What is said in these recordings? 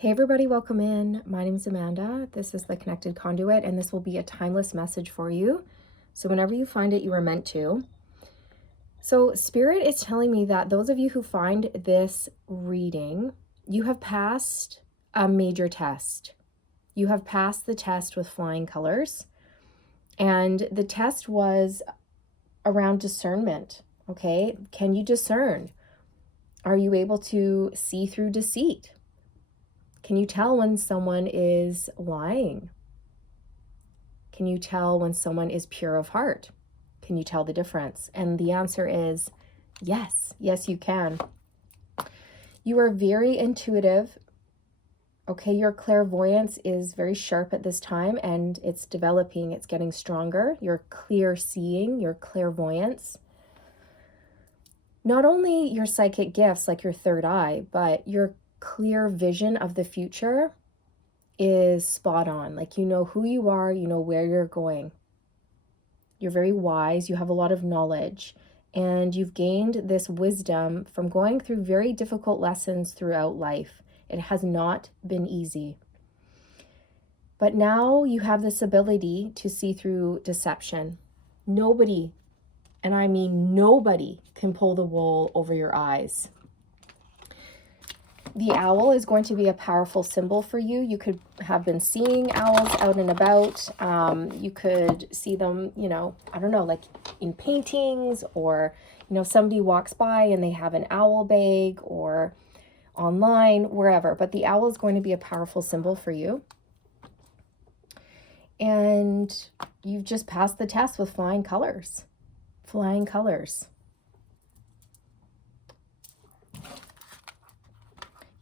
Hey everybody, welcome in. My name is Amanda. This is the Connected Conduit, and this will be a timeless message for you. So whenever you find it, you are meant to. So Spirit is telling me that those of you who find this reading, you have passed a major test. You have passed the test with flying colors. And the test was around discernment, okay? Can you discern? Are you able to see through deceit? Can you tell when someone is lying? Can you tell when someone is pure of heart? Can you tell the difference? And the answer is yes. Yes, you can. You are very intuitive. Okay, your clairvoyance is very sharp at this time and it's developing, it's getting stronger. Your clear seeing, your clairvoyance. Not only your psychic gifts like your third eye, but your clear vision of the future is spot on. Like, you know who you are, you know where you're going. You're very wise, you have a lot of knowledge, and you've gained this wisdom from going through very difficult lessons throughout life. It has not been easy. But now you have this ability to see through deception. Nobody, and I mean nobody, can pull the wool over your eyes. The owl is going to be a powerful symbol for you. You could have been seeing owls out and about. You could see them, I don't know, like in paintings, or, somebody walks by and they have an owl bag, or online, wherever. But the owl is going to be a powerful symbol for you. And you've just passed the test with flying colors. Flying colors.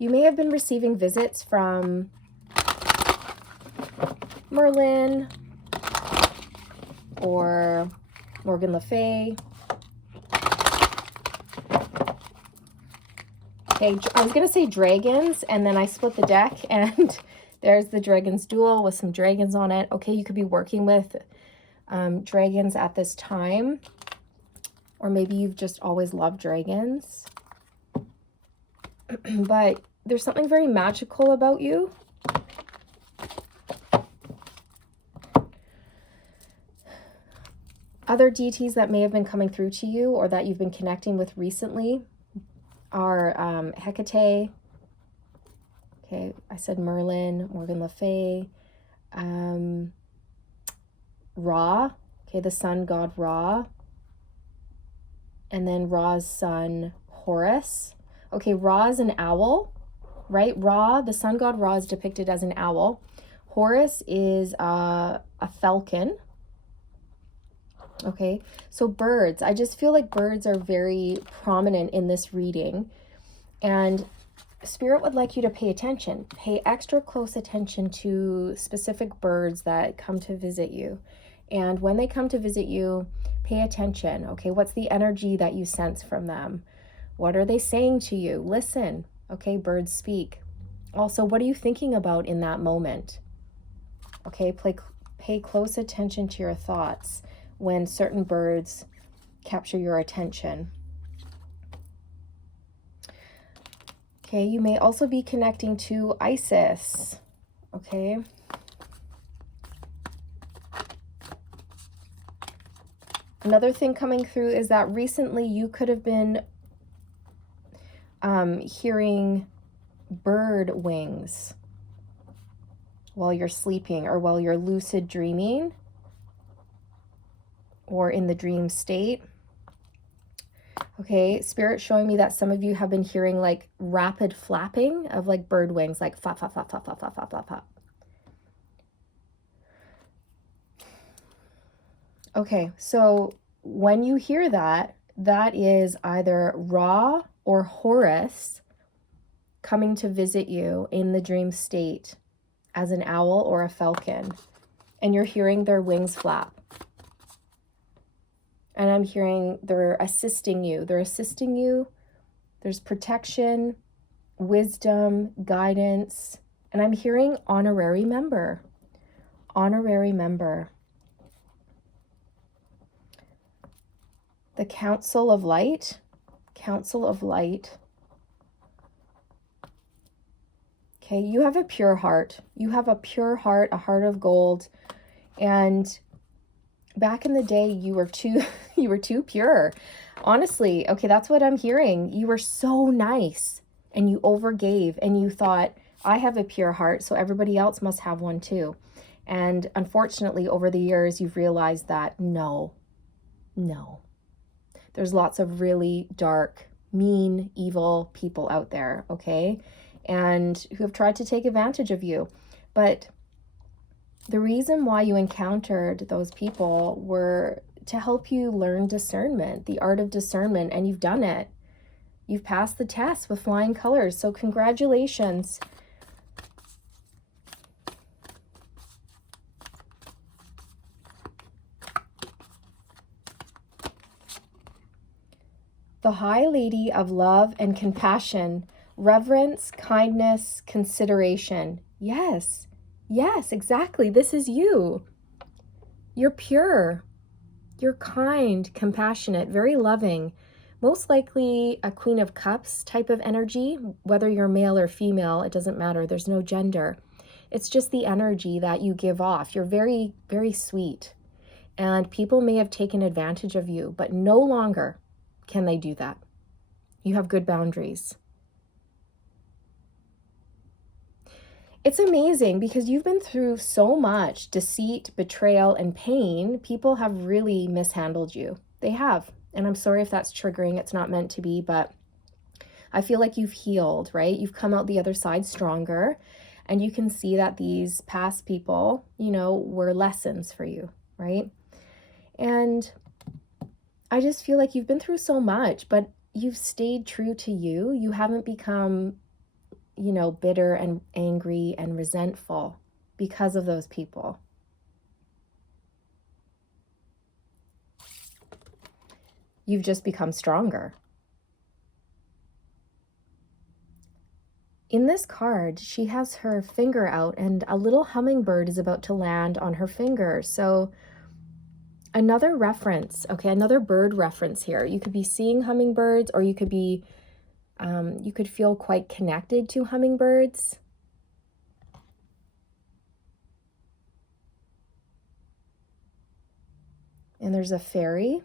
You may have been receiving visits from Merlin or Morgan Le Fay. Okay, I was going to say dragons, and then I split the deck, and there's the Dragon's Duel with some dragons on it. Okay, you could be working with dragons at this time, or maybe you've just always loved dragons. But there's something very magical about you. Other deities that may have been coming through to you or that you've been connecting with recently are Hecate. Okay, I said Merlin, Morgan Le Fay, Ra. Okay, the sun god Ra. And then Ra's son Horus. Okay, Ra is an owl, right? Ra, the sun god Ra, is depicted as an owl. Horus is a falcon. Okay, so birds. I just feel like birds are very prominent in this reading. And Spirit would like you to pay attention. Pay extra close attention to specific birds that come to visit you. And when they come to visit you, pay attention. Okay, what's the energy that you sense from them? What are they saying to you? Listen. Okay, birds speak. Also, what are you thinking about in that moment? Okay, pay close attention to your thoughts when certain birds capture your attention. Okay, you may also be connecting to Isis. Okay. Another thing coming through is that recently you could have been hearing bird wings while you're sleeping, or while you're lucid dreaming, or in the dream state. Okay, Spirit showing me that some of you have been hearing like rapid flapping of like bird wings, like flap, flap, flap, flap, flap, flap, flap, flap, flap. Okay, so when you hear that, that is either Ra or Horus coming to visit you in the dream state as an owl or a falcon, and you're hearing their wings flap. And I'm hearing they're assisting you. They're assisting you. There's protection, wisdom, guidance. And I'm hearing Honorary Member. Honorary Member. The Council of Light. Council of Light. Okay, you have a pure heart. You have a pure heart, a heart of gold. And back in the day, you were too you were too pure. Honestly, okay, that's what I'm hearing. You were so nice and you overgave and you thought, I have a pure heart, so everybody else must have one too. And unfortunately, over the years, you've realized that no. There's lots of really dark, mean, evil people out there, okay? And who have tried to take advantage of you. But the reason why you encountered those people were to help you learn discernment, the art of discernment, and you've done it. You've passed the test with flying colors, so congratulations. The High Lady of love and compassion, reverence, kindness, consideration. Yes, exactly. This is you. You're pure. You're kind, compassionate, very loving. Most likely a Queen of Cups type of energy, whether you're male or female, it doesn't matter. There's no gender. It's just the energy that you give off. You're very, very sweet. And people may have taken advantage of you, but no longer can they do that. You have good boundaries. It's amazing because you've been through so much deceit, betrayal, and pain. People have really mishandled you. They have. And I'm sorry if that's triggering. It's not meant to be, but I feel like you've healed, right? You've come out the other side stronger. And you can see that these past people, were lessons for you, right? And I just feel like you've been through so much, but you've stayed true to you. You haven't become, bitter and angry and resentful because of those people. You've just become stronger. In this card, she has her finger out and a little hummingbird is about to land on her finger. So another reference, okay, another bird reference here. You could be seeing hummingbirds, or you could be, you could feel quite connected to hummingbirds. And there's a fairy.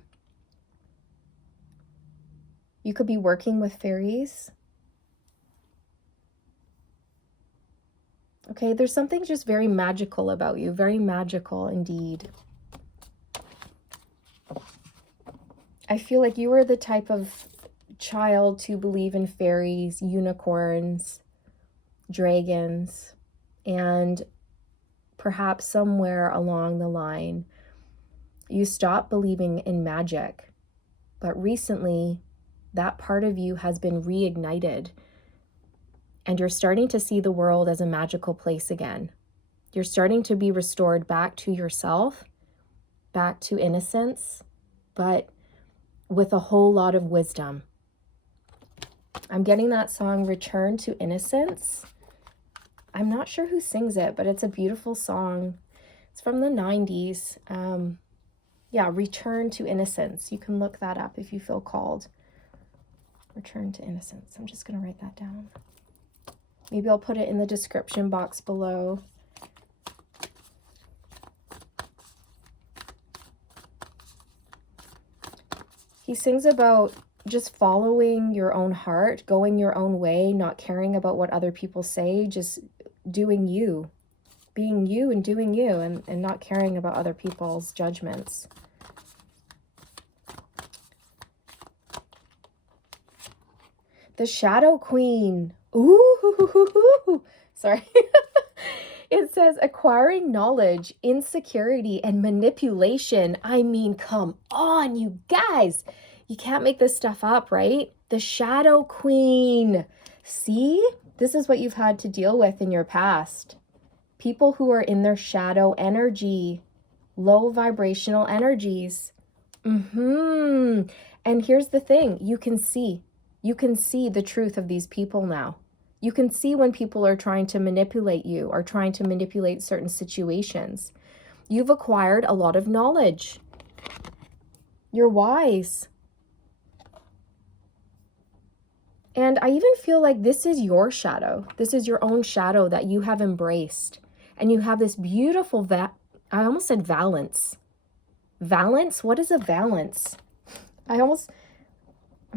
You could be working with fairies. Okay, there's something just very magical about you, very magical indeed. I feel like you were the type of child to believe in fairies, unicorns, dragons, and perhaps somewhere along the line, you stopped believing in magic. But recently, that part of you has been reignited, and you're starting to see the world as a magical place again. You're starting to be restored back to yourself, back to innocence, but with a whole lot of wisdom. I'm getting that song, Return to Innocence. I'm not sure who sings it, but it's a beautiful song. It's from the 90s. Yeah, Return to Innocence. You can look that up if you feel called. Return to Innocence. I'm just going to write that down. Maybe I'll put it in the description box below. He sings about just following your own heart, going your own way, not caring about what other people say, just doing you, being you and doing you, and not caring about other people's judgments. The Shadow Queen. Ooh, sorry. It says acquiring knowledge, insecurity, and manipulation. I mean, come on, you guys. You can't make this stuff up, right? The Shadow Queen. See? This is what you've had to deal with in your past. People who are in their shadow energy, low vibrational energies. And here's the thing. You can see the truth of these people now. You can see when people are trying to manipulate you or trying to manipulate certain situations. You've acquired a lot of knowledge. You're wise. And I even feel like this is your shadow. This is your own shadow that you have embraced. And you have this beautiful, I almost said valance. Valance? What is a valance? I'm going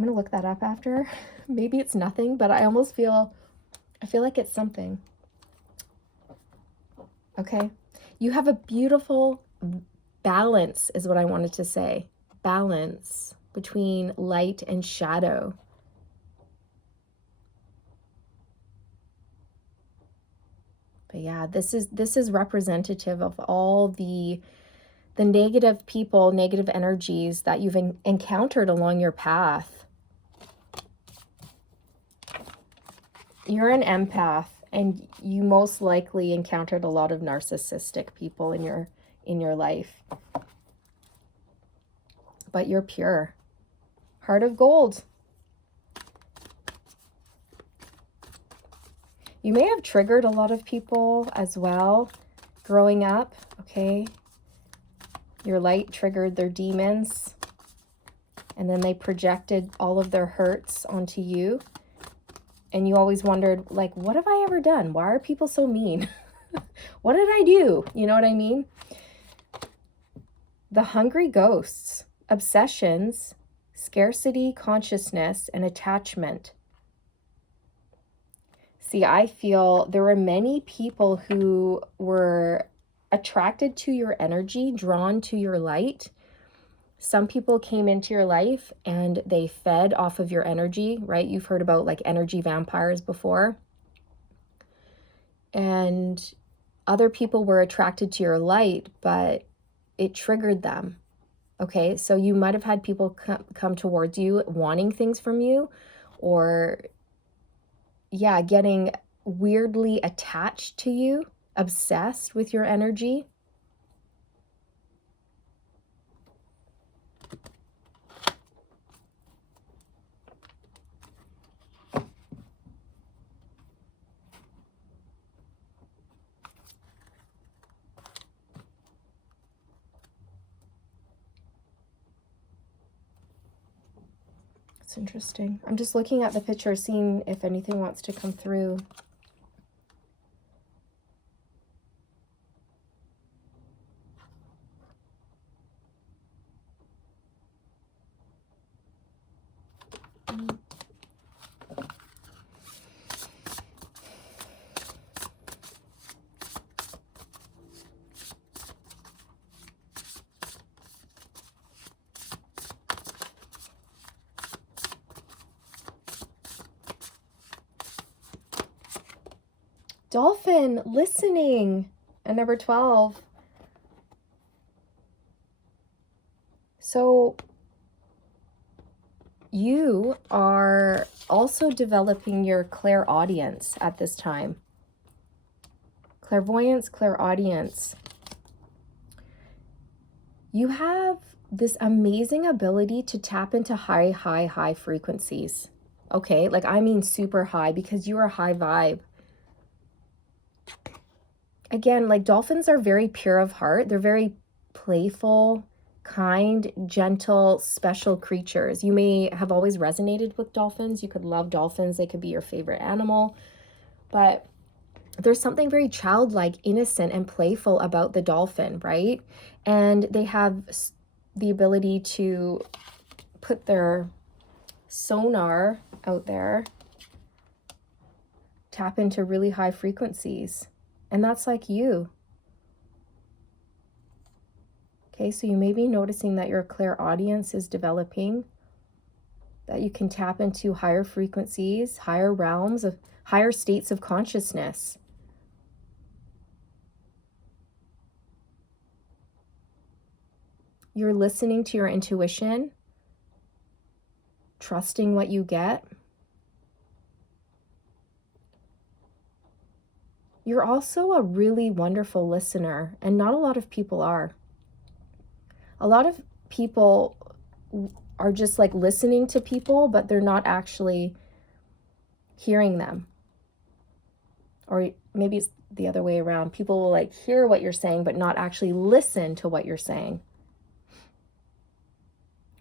to look that up after. Maybe it's nothing, but I feel like it's something. Okay. You have a beautiful balance is what I wanted to say. Balance between light and shadow. But yeah, this is representative of all the negative people, negative energies that you've encountered along your path. You're an empath, and you most likely encountered a lot of narcissistic people in your life. But you're pure. Heart of gold. You may have triggered a lot of people as well growing up, okay? Your light triggered their demons, and then they projected all of their hurts onto you. And you always wondered, like, what have I ever done? Why are people so mean? What did I do? You know what I mean? The hungry ghosts, obsessions, scarcity, consciousness, and attachment. See, I feel there were many people who were attracted to your energy, drawn to your light. Some people came into your life and they fed off of your energy, right? You've heard about like energy vampires before. And other people were attracted to your light, but it triggered them. Okay, so you might have had people come towards you wanting things from you, or yeah, getting weirdly attached to you, obsessed with your energy. It's interesting. I'm just looking at the picture, seeing if anything wants to come through. Dolphin, listening, and number 12. So you are also developing your clairaudience at this time. Clairvoyance, clairaudience. You have this amazing ability to tap into high frequencies. Okay, like I mean super high, because you are high vibe. Again, like dolphins are very pure of heart. They're very playful, kind, gentle, special creatures. You may have always resonated with dolphins. You could love dolphins. They could be your favorite animal. But there's something very childlike, innocent, and playful about the dolphin, right? And they have the ability to put their sonar out there, tap into really high frequencies. And that's like you. Okay, so you may be noticing that your clairaudience is developing, that you can tap into higher frequencies, higher realms of higher states of consciousness. You're listening to your intuition, trusting what you get. You're also a really wonderful listener, and not a lot of people are. A lot of people are just like listening to people, but they're not actually hearing them. Or maybe it's the other way around. People will like hear what you're saying, but not actually listen to what you're saying.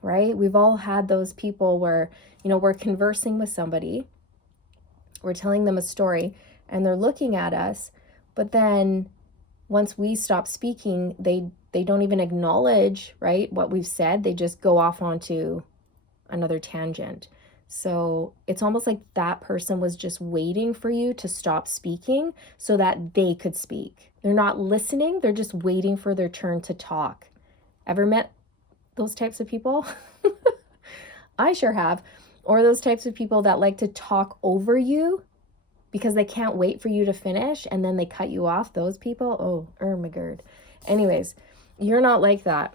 right? We've all had those people where, we're conversing with somebody, we're telling them a story, and they're looking at us, but then once we stop speaking, they don't even acknowledge, right, what we've said. They just go off onto another tangent. So it's almost like that person was just waiting for you to stop speaking so that they could speak. They're not listening, they're just waiting for their turn to talk. Ever met those types of people? I sure have. Or those types of people that like to talk over you because they can't wait for you to finish and then they cut you off. Those people, oh, my God. Anyways, you're not like that.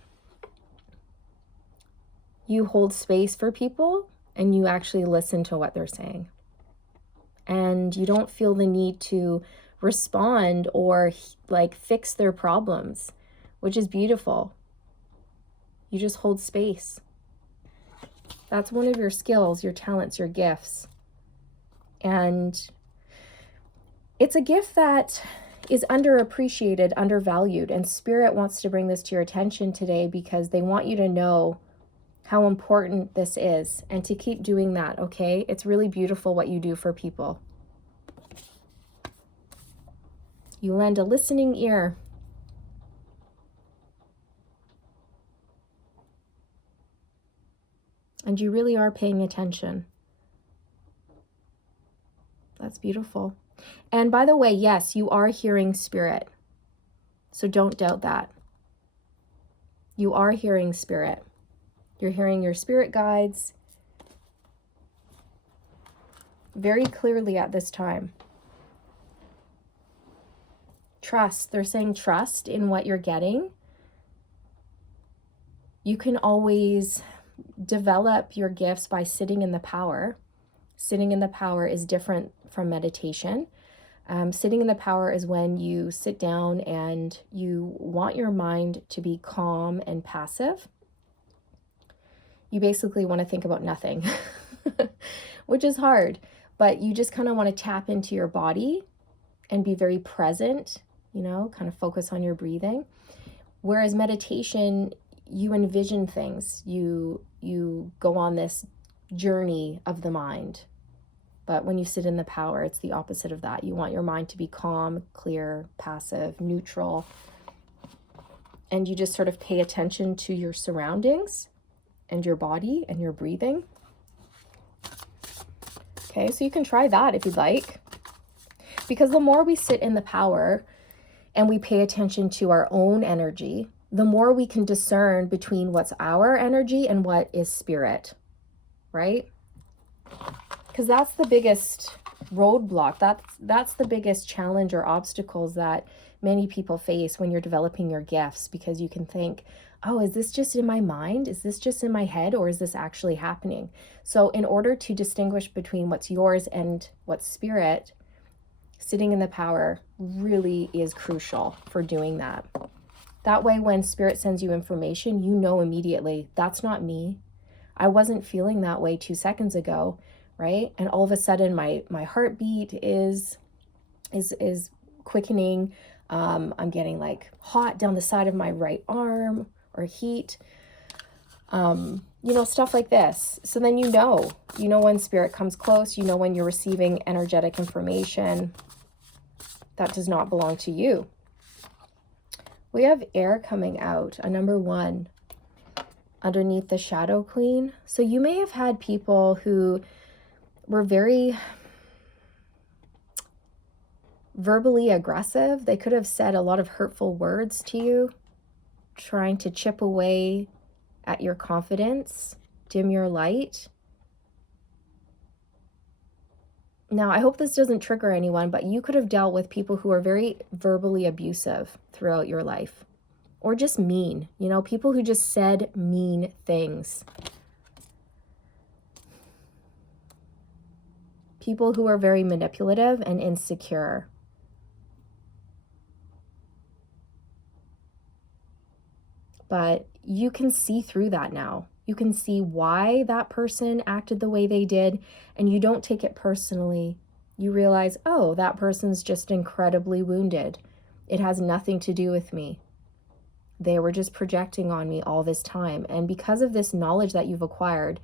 You hold space for people and you actually listen to what they're saying. And you don't feel the need to respond or like fix their problems, which is beautiful. You just hold space. That's one of your skills, your talents, your gifts. And it's a gift that is underappreciated, undervalued. And Spirit wants to bring this to your attention today because they want you to know how important this is and to keep doing that, okay? It's really beautiful what you do for people. You lend a listening ear. And you really are paying attention. That's beautiful. And by the way, yes, you are hearing Spirit. So don't doubt that. You are hearing Spirit. You're hearing your spirit guides very clearly at this time. Trust. They're saying trust in what you're getting. You can always develop your gifts by sitting in the power. Sitting in the power is different from meditation. Sitting in the power is when you sit down and you want your mind to be calm and passive. You basically want to think about nothing, which is hard, but you just kind of want to tap into your body and be very present, kind of focus on your breathing. Whereas meditation, you envision things, you go on this journey of the mind. But when you sit in the power, it's the opposite of that. You want your mind to be calm, clear, passive, neutral, and you just sort of pay attention to your surroundings and your body and your breathing. Okay, so you can try that if you'd like. Because the more we sit in the power and we pay attention to our own energy, the more we can discern between what's our energy and what is spirit, right? Because that's the biggest roadblock. That's the biggest challenge or obstacles that many people face when you're developing your gifts, because you can think, oh, is this just in my mind? Is this just in my head? Or is this actually happening? So in order to distinguish between what's yours and what's spirit, sitting in the power really is crucial for doing that. That way, when spirit sends you information, you know immediately, that's not me. I wasn't feeling that way 2 seconds ago, right? And all of a sudden my heartbeat is quickening. I'm getting like hot down the side of my right arm, or heat, stuff like this. So then you know when spirit comes close, when you're receiving energetic information that does not belong to you. We have air coming out, a number 1, underneath the Shadow Queen. So you may have had people who were very verbally aggressive. They could have said a lot of hurtful words to you, trying to chip away at your confidence, dim your light. Now, I hope this doesn't trigger anyone, but you could have dealt with people who are very verbally abusive throughout your life, or just mean, people who just said mean things. People who are very manipulative and insecure. But you can see through that now. You can see why that person acted the way they did, and you don't take it personally. You realize, oh, that person's just incredibly wounded. It has nothing to do with me. They were just projecting on me all this time. And because of this knowledge that you've acquired,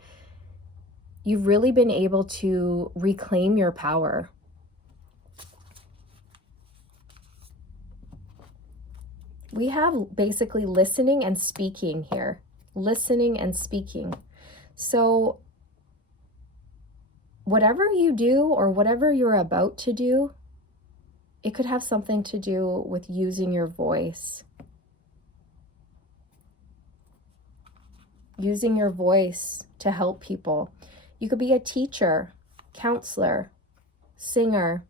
you've really been able to reclaim your power. We have basically listening and speaking here. Listening and speaking. So whatever you do or whatever you're about to do, it could have something to do with using your voice. Using your voice to help people. You could be a teacher, counselor, singer.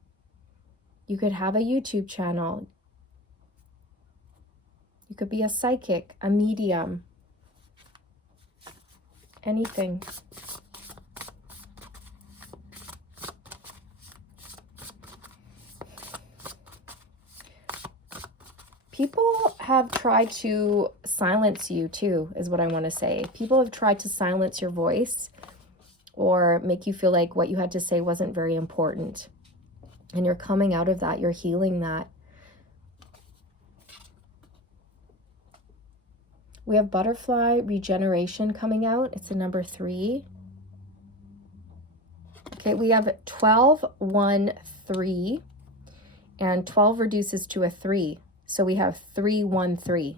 You could have a YouTube channel. You could be a psychic, a medium. Anything. People have tried to silence you too, is what I want to say. People have tried to silence your voice or make you feel like what you had to say wasn't very important. And you're coming out of that. You're healing that. We have butterfly regeneration coming out. It's a number 3. Okay, we have 12, 1, 3. And 12 reduces to a 3. So we have 313.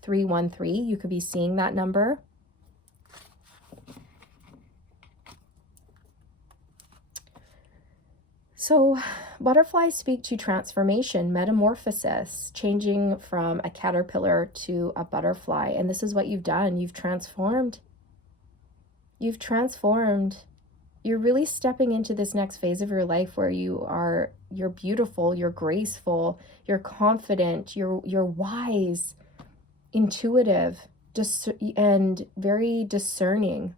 313. You could be seeing that number. So butterflies speak to transformation, metamorphosis, changing from a caterpillar to a butterfly. And this is what you've done. You've transformed. You've transformed. You're really stepping into this next phase of your life where you're beautiful, you're graceful, you're confident, you're wise, intuitive, and very discerning.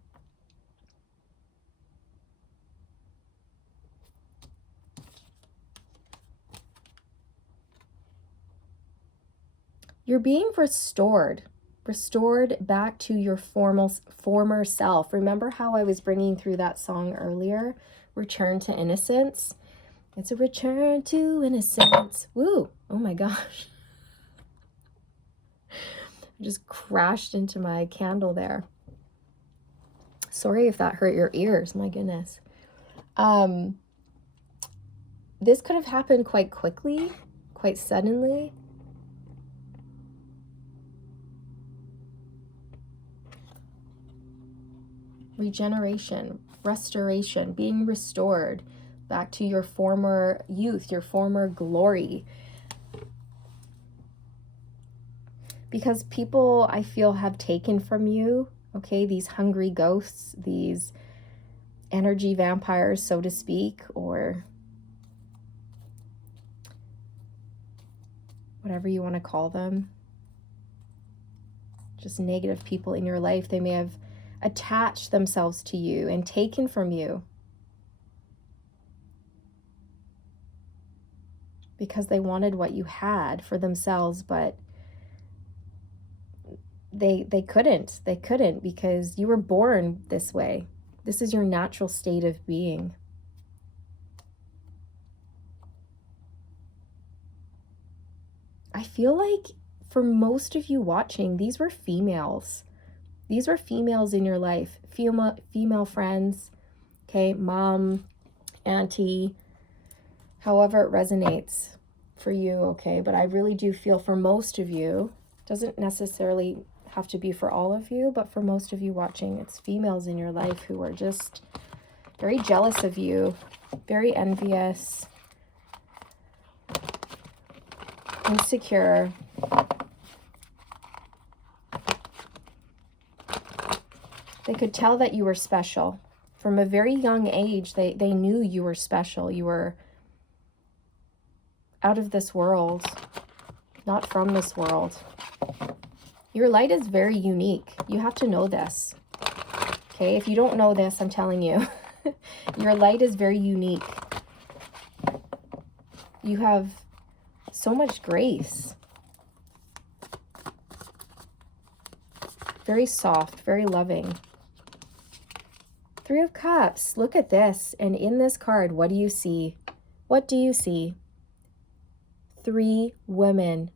You're being restored back to your former self. Remember how I was bringing through that song earlier? Return to innocence. It's a return to innocence. Woo! Oh my gosh. I just crashed into my candle there. Sorry if that hurt your ears. My goodness. This could have happened quite quickly, quite suddenly. Regeneration, restoration, being restored back to your former youth, your former glory. Because people, I feel, have taken from you, okay, these hungry ghosts, these energy vampires, so to speak, or whatever you want to call them. Just negative people in your life. They may have attached themselves to you and taken from you because they wanted what you had for themselves, but they couldn't because you were born this way. This is your natural state of being. I feel like for most of you watching, these were females. These were females in your life, female friends, okay, mom, auntie, however it resonates for you, okay? But I really do feel for most of you, doesn't necessarily have to be for all of you, but for most of you watching, it's females in your life who are just very jealous of you, very envious, insecure. They could tell that you were special. From a very young age, they knew you were special. You were out of this world, not from this world. Your light is very unique. You have to know this. Okay, if you don't know this, I'm telling you. Your light is very unique. You have so much grace. Very soft, very loving. 3 of Cups, look at this. And in this card, what do you see? What do you see? 3 women.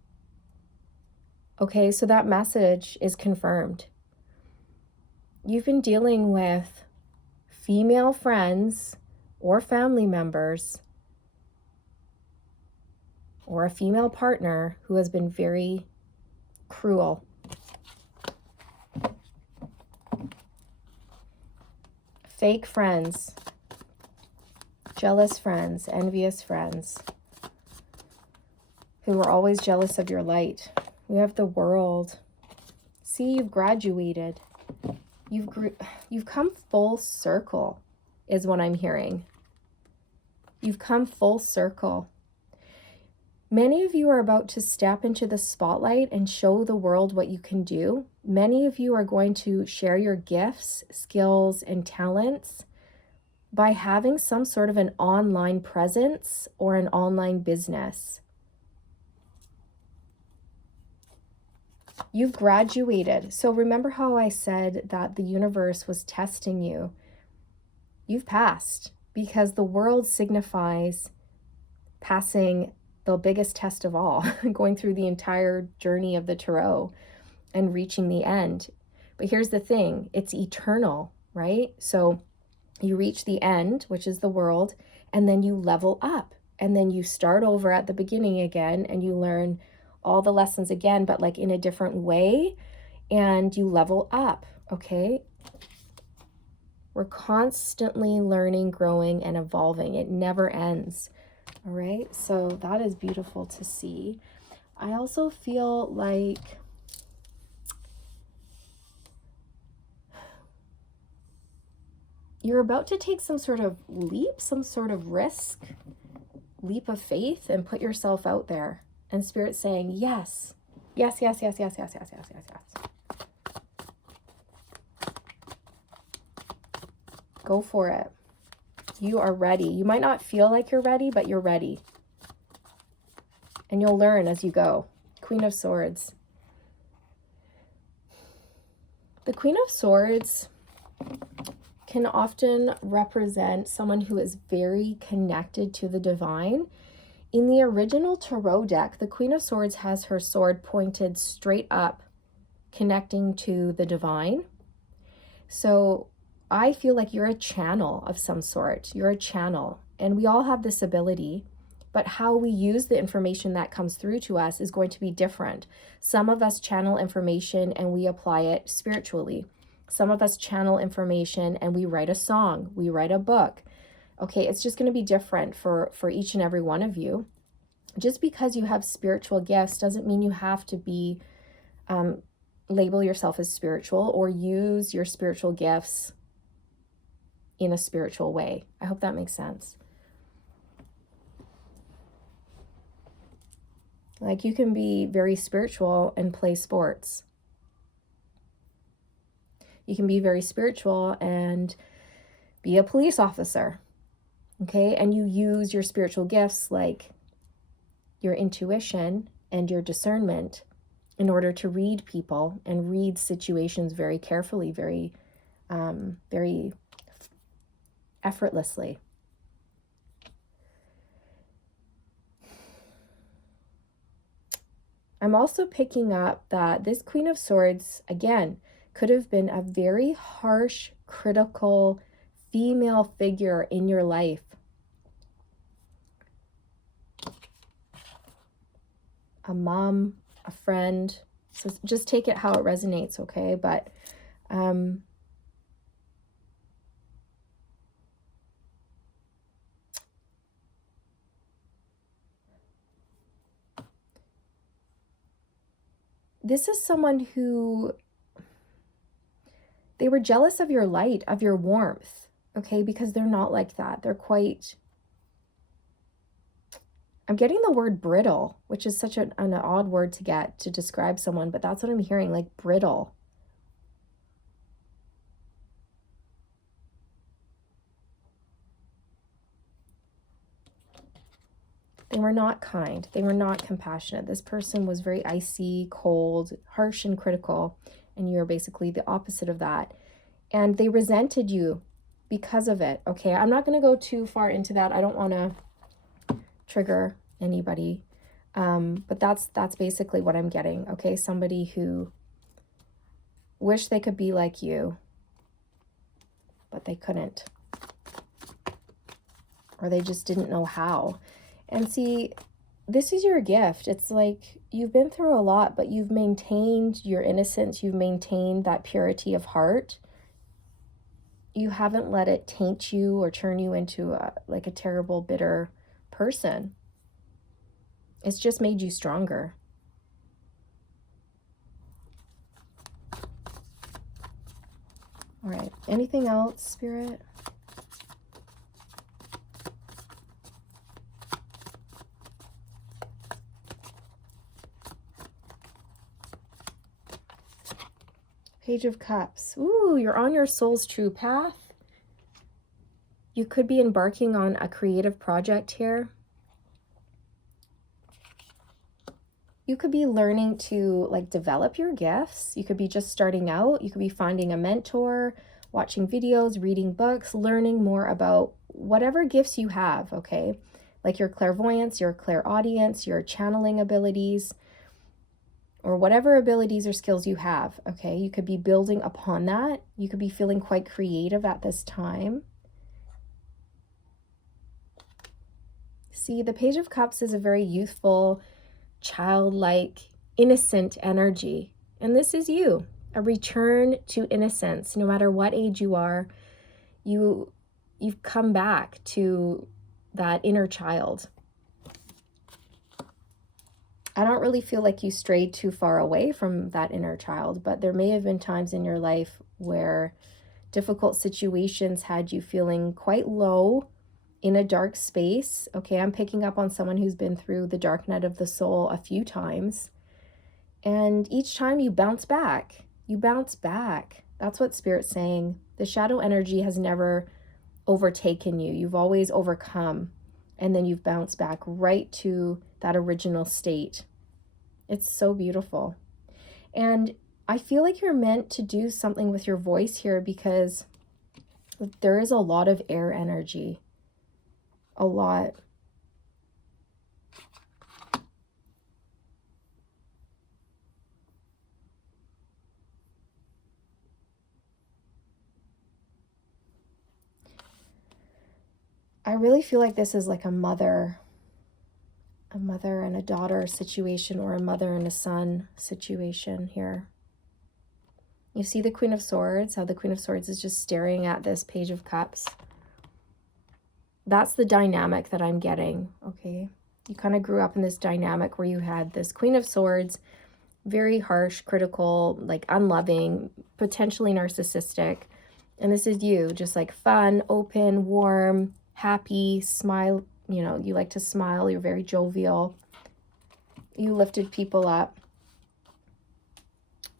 Okay, so that message is confirmed. You've been dealing with female friends or family members or a female partner who has been very cruel. Fake friends, jealous friends, envious friends who are always jealous of your light. We have the World. See, you've graduated. You've come full circle, is what I'm hearing. You've come full circle. Many of you are about to step into the spotlight and show the world what you can do. Many of you are going to share your gifts, skills, and talents by having some sort of an online presence or an online business. You've graduated. So remember how I said that the universe was testing you? You've passed, because the world signifies passing the biggest test of all, going through the entire journey of the tarot and reaching the end. But here's the thing, it's eternal, right? So you reach the end, which is the world, and then you level up, and then you start over at the beginning again, and you learn all the lessons again, but like in a different way, and you level up, okay? We're constantly learning, growing, and evolving. It never ends. All right, so that is beautiful to see. I also feel like you're about to take some sort of leap, some sort of risk, leap of faith, and put yourself out there. And Spirit's saying, yes, yes, yes, yes, yes, yes, yes, yes, yes, yes. Go for it. You are ready. You might not feel like you're ready, but you're ready. And you'll learn as you go. Queen of Swords. The Queen of Swords can often represent someone who is very connected to the divine. In the original tarot deck, the Queen of Swords has her sword pointed straight up, connecting to the divine. So I feel like you're a channel of some sort. You're a channel, and we all have this ability, but how we use the information that comes through to us is going to be different. Some of us channel information and we apply it spiritually. Some of us channel information and we write a song, we write a book. Okay, it's just going to be different for each and every one of you. Just because you have spiritual gifts doesn't mean you have to be, label yourself as spiritual or use your spiritual gifts in a spiritual way. I hope that makes sense. Like, you can be very spiritual and play sports. You can be very spiritual and be a police officer. Okay, and you use your spiritual gifts like your intuition and your discernment in order to read people and read situations very carefully, very effortlessly. I'm also picking up that this Queen of Swords, again, could have been a very harsh, critical female figure in your life. A mom, a friend. So just take it how it resonates, okay? But this is someone who, they were jealous of your light, of your warmth, okay? Because they're not like that. They're quite, I'm getting the word brittle, which is such an odd word to get to describe someone, but that's what I'm hearing, like brittle. They were not kind. They were not compassionate. This person was very icy, cold, harsh, and critical, and you're basically the opposite of that. And they resented you because of it, okay? I'm not going to go too far into that. I don't want to trigger anybody. But that's basically what I'm getting, okay? Somebody who wish they could be like you, but they couldn't. Or they just didn't know how. And see, this is your gift. It's like you've been through a lot, but you've maintained your innocence. You've maintained that purity of heart. You haven't let it taint you or turn you into like a terrible, bitter person. It's just made you stronger. All right. Anything else, Spirit? Page of Cups. Ooh, you're on your soul's true path. You could be embarking on a creative project here. You could be learning to like develop your gifts. You could be just starting out. You could be finding a mentor, watching videos, reading books, learning more about whatever gifts you have, okay? Like your clairvoyance, your clairaudience, your channeling abilities, or whatever abilities or skills you have, okay? You could be building upon that. You could be feeling quite creative at this time. See, the Page of Cups is a very youthful, childlike, innocent energy. And this is you, a return to innocence. No matter what age you are, you've come back to that inner child. I don't really feel like you strayed too far away from that inner child, but there may have been times in your life where difficult situations had you feeling quite low, in a dark space. Okay, I'm picking up on someone who's been through the dark night of the soul a few times. And each time you bounce back. You bounce back. That's what Spirit's saying. The shadow energy has never overtaken you. You've always overcome. And then you've bounced back right to that original state. It's so beautiful. And I feel like you're meant to do something with your voice here because there is a lot of air energy. A lot. I really feel like this is like a mother and a daughter situation, or a mother and a son situation here. You see the Queen of Swords, how the Queen of Swords is just staring at this Page of Cups. That's the dynamic that I'm getting, okay? You kind of grew up in this dynamic where you had this Queen of Swords, very harsh, critical, like unloving, potentially narcissistic. And this is you, just like fun, open, warm, happy, smile. You know, you like to smile. You're very jovial. You lifted people up.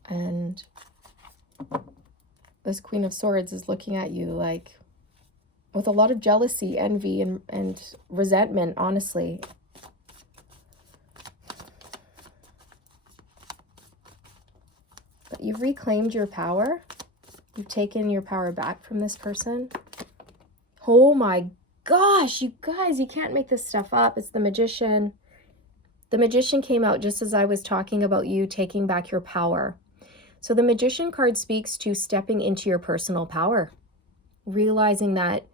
And this Queen of Swords is looking at you like with a lot of jealousy, envy, and resentment, honestly. But you've reclaimed your power. You've taken your power back from this person. Oh my gosh, you guys, you can't make this stuff up. It's the Magician. The Magician came out just as I was talking about you taking back your power. So the Magician card speaks to stepping into your personal power, realizing that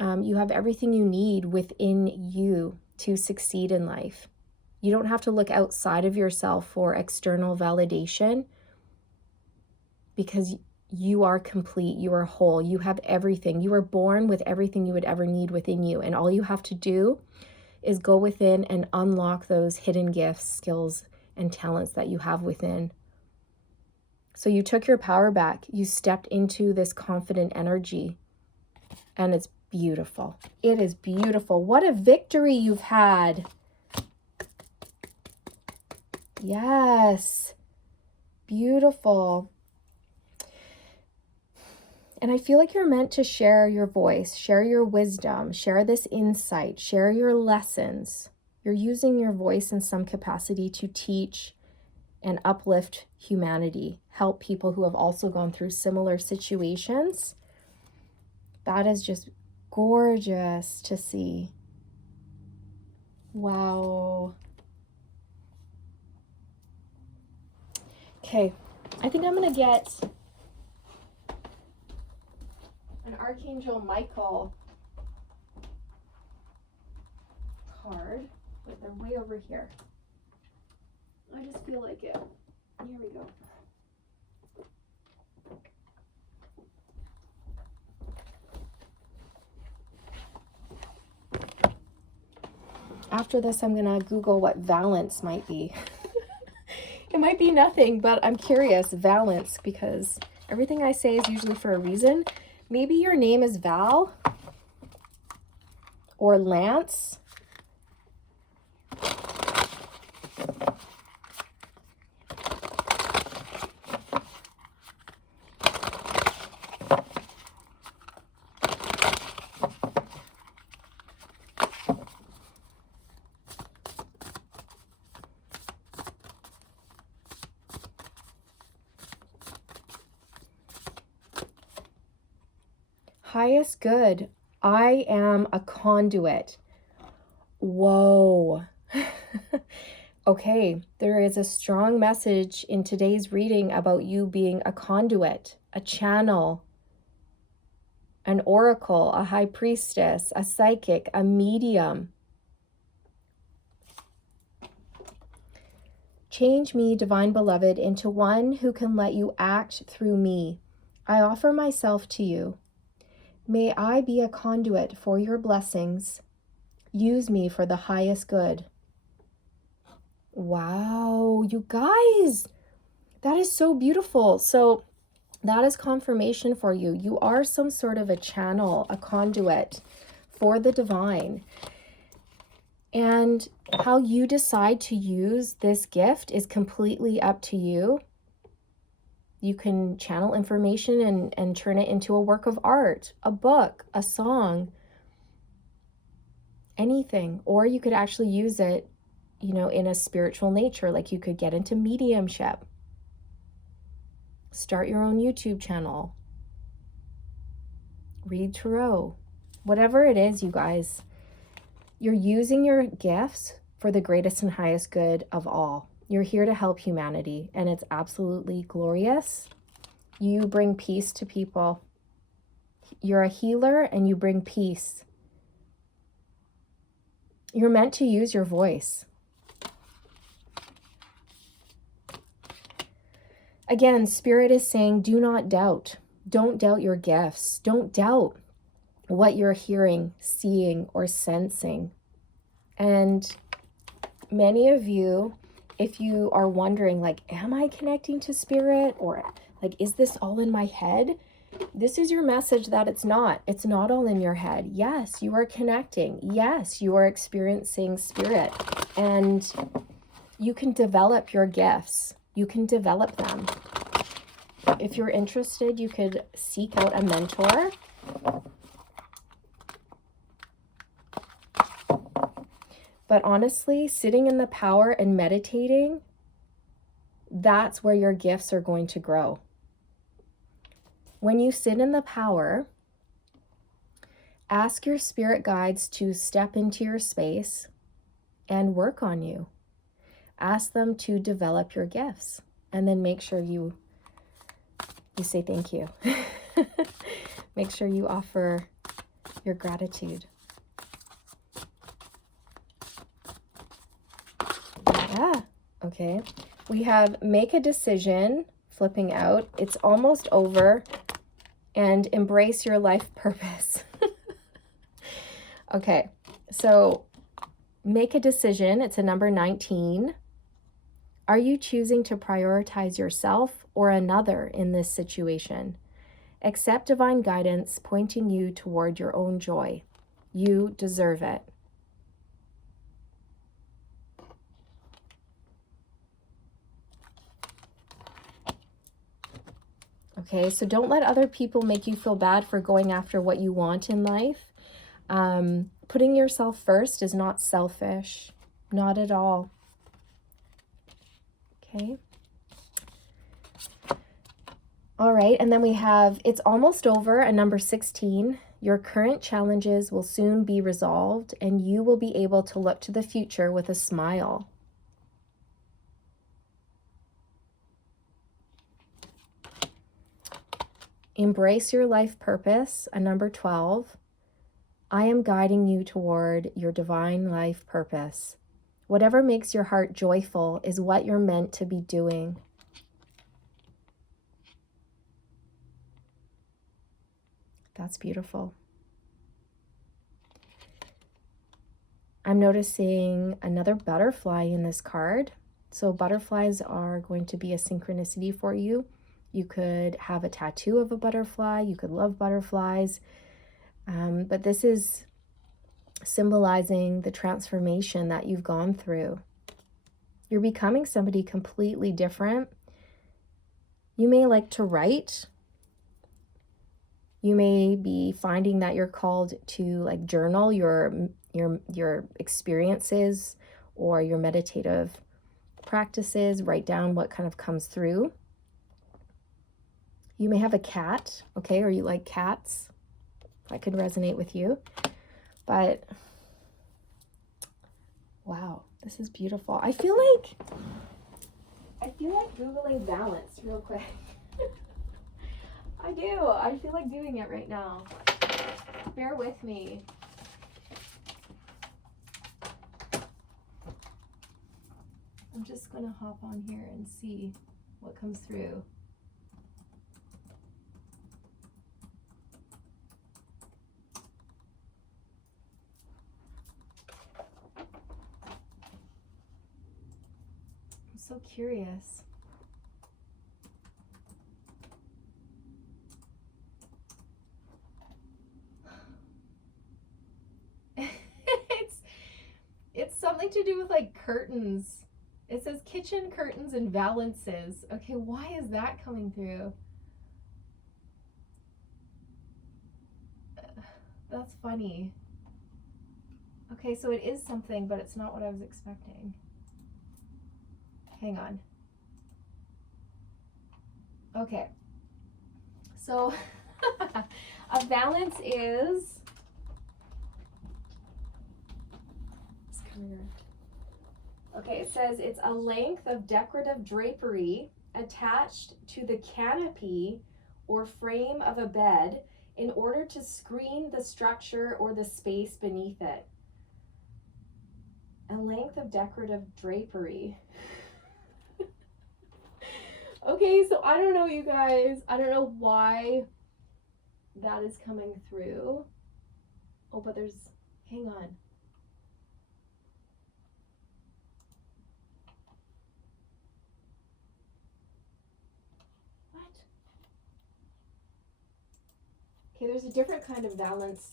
you have everything you need within you to succeed in life. You don't have to look outside of yourself for external validation because you are complete, you are whole, you have everything. You were born with everything you would ever need within you. And all you have to do is go within and unlock those hidden gifts, skills, and talents that you have within. So you took your power back. You stepped into this confident energy. And it's beautiful. It is beautiful. What a victory you've had. Yes. Beautiful. And I feel like you're meant to share your voice, share your wisdom, share this insight, share your lessons. You're using your voice in some capacity to teach and uplift humanity, help people who have also gone through similar situations. That is just gorgeous to see. Wow. Okay, I think I'm going to get an Archangel Michael card, but they're way over here. I just feel like it. Here we go. After this, I'm going to Google what valence might be. It might be nothing, but I'm curious. Valence, because everything I say is usually for a reason. Maybe your name is Val or Lance. Highest good. I am a conduit. Whoa. Okay, there is a strong message in today's reading about you being a conduit, a channel, an oracle, a high priestess, a psychic, a medium. Change me, divine beloved, into one who can let you act through me. I offer myself to you. May I be a conduit for your blessings. Use me for the highest good. Wow, you guys, that is so beautiful. So that is confirmation for you. You are some sort of a channel, a conduit for the divine. And how you decide to use this gift is completely up to you. You can channel information and turn it into a work of art, a book, a song, anything. Or you could actually use it, you know, in a spiritual nature. Like you could get into mediumship, start your own YouTube channel, read tarot, whatever it is, you guys. You're using your gifts for the greatest and highest good of all. You're here to help humanity, and it's absolutely glorious. You bring peace to people. You're a healer, and you bring peace. You're meant to use your voice. Again, Spirit is saying, do not doubt. Don't doubt your gifts. Don't doubt what you're hearing, seeing, or sensing. And many of you, if you are wondering, like, am I connecting to Spirit? Or like, is this all in my head? This is your message that it's not. It's not all in your head. Yes, you are connecting. Yes, you are experiencing Spirit. And you can develop your gifts. You can develop them. If you're interested, you could seek out a mentor. But honestly, sitting in the power and meditating, that's where your gifts are going to grow. When you sit in the power, ask your spirit guides to step into your space and work on you. Ask them to develop your gifts, and then make sure you say thank you. Make sure you offer your gratitude. Yeah, okay. We have make a decision, flipping out. It's almost over. And embrace your life purpose. Okay, so make a decision. It's a number 19. Are you choosing to prioritize yourself or another in this situation? Accept divine guidance pointing you toward your own joy. You deserve it. Okay, so don't let other people make you feel bad for going after what you want in life. Putting yourself first is not selfish, not at all. Okay. All right, and then we have, it's almost over, a number 16. Your current challenges will soon be resolved, and you will be able to look to the future with a smile. Embrace your life purpose. And number 12, I am guiding you toward your divine life purpose. Whatever makes your heart joyful is what you're meant to be doing. That's beautiful. I'm noticing another butterfly in this card. So butterflies are going to be a synchronicity for you. You could have a tattoo of a butterfly. You could love butterflies. But this is symbolizing the transformation that you've gone through. You're becoming somebody completely different. You may like to write. You may be finding that you're called to like journal your experiences or your meditative practices. Write down what kind of comes through. You may have a cat, okay, or you like cats. That could resonate with you. But wow, this is beautiful. I feel like Googling balance real quick. I do. I feel like doing it right now. Bear with me. I'm just going to hop on here and see what comes through. I'm so curious. It's something to do with like curtains. It says kitchen curtains and valances. Okay, why is that coming through? That's funny. Okay, so it is something, but it's not what I was expecting. Hang on. Okay. So a valance is... Okay, it says it's a length of decorative drapery attached to the canopy or frame of a bed in order to screen the structure or the space beneath it. A length of decorative drapery. Okay, so I don't know, you guys. I don't know why that is coming through. Oh, but there's... Hang on. Okay, there's a different kind of valance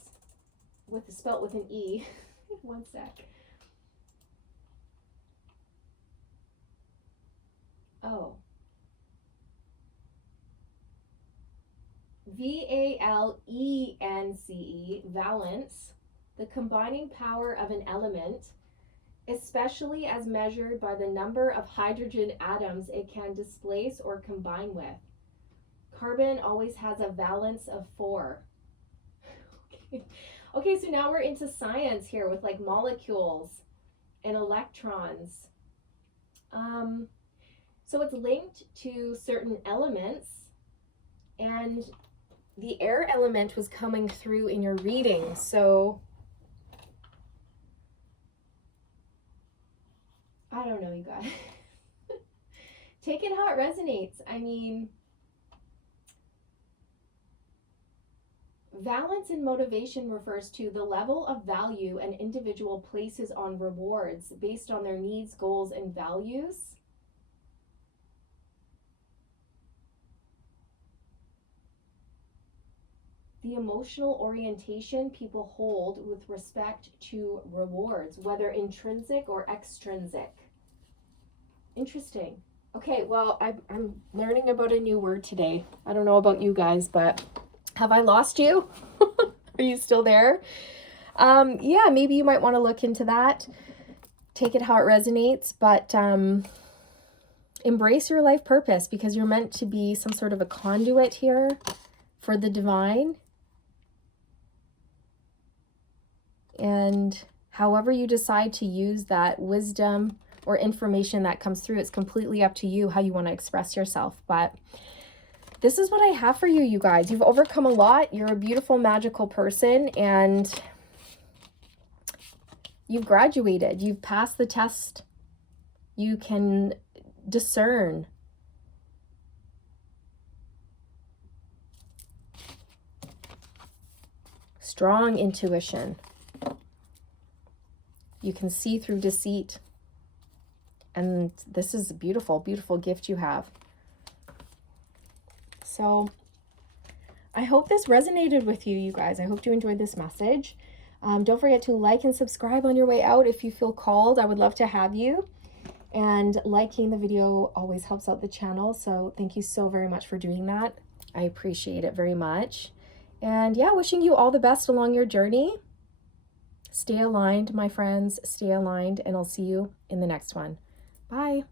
spelt with an E. One sec. Oh. VALENCE, valence, the combining power of an element, especially as measured by the number of hydrogen atoms it can displace or combine with. Carbon always has a valence of 4. Okay, so now we're into science here with like molecules and electrons. So it's linked to certain elements, and the air element was coming through in your reading. So I don't know, you guys. Take it how it resonates. I mean, valence in motivation refers to the level of value an individual places on rewards based on their needs, goals, and values. The emotional orientation people hold with respect to rewards, whether intrinsic or extrinsic. Interesting. Okay, well, I'm learning about a new word today. I don't know about you guys, but have I lost you? Are you still there? Yeah, maybe you might want to look into that. Take it how it resonates, but embrace your life purpose, because you're meant to be some sort of a conduit here for the divine. And however you decide to use that wisdom or information that comes through, it's completely up to you how you want to express yourself. But this is what I have for you, you guys. You've overcome a lot. You're a beautiful, magical person, and you've graduated. You've passed the test. You can discern. Strong intuition. You can see through deceit. And this is a beautiful, beautiful gift you have. So I hope this resonated with you, you guys. I hope you enjoyed this message. Don't forget to like and subscribe on your way out if you feel called. I would love to have you. And liking the video always helps out the channel. So thank you so very much for doing that. I appreciate it very much. And yeah, wishing you all the best along your journey. Stay aligned, my friends. Stay aligned, and I'll see you in the next one. Bye.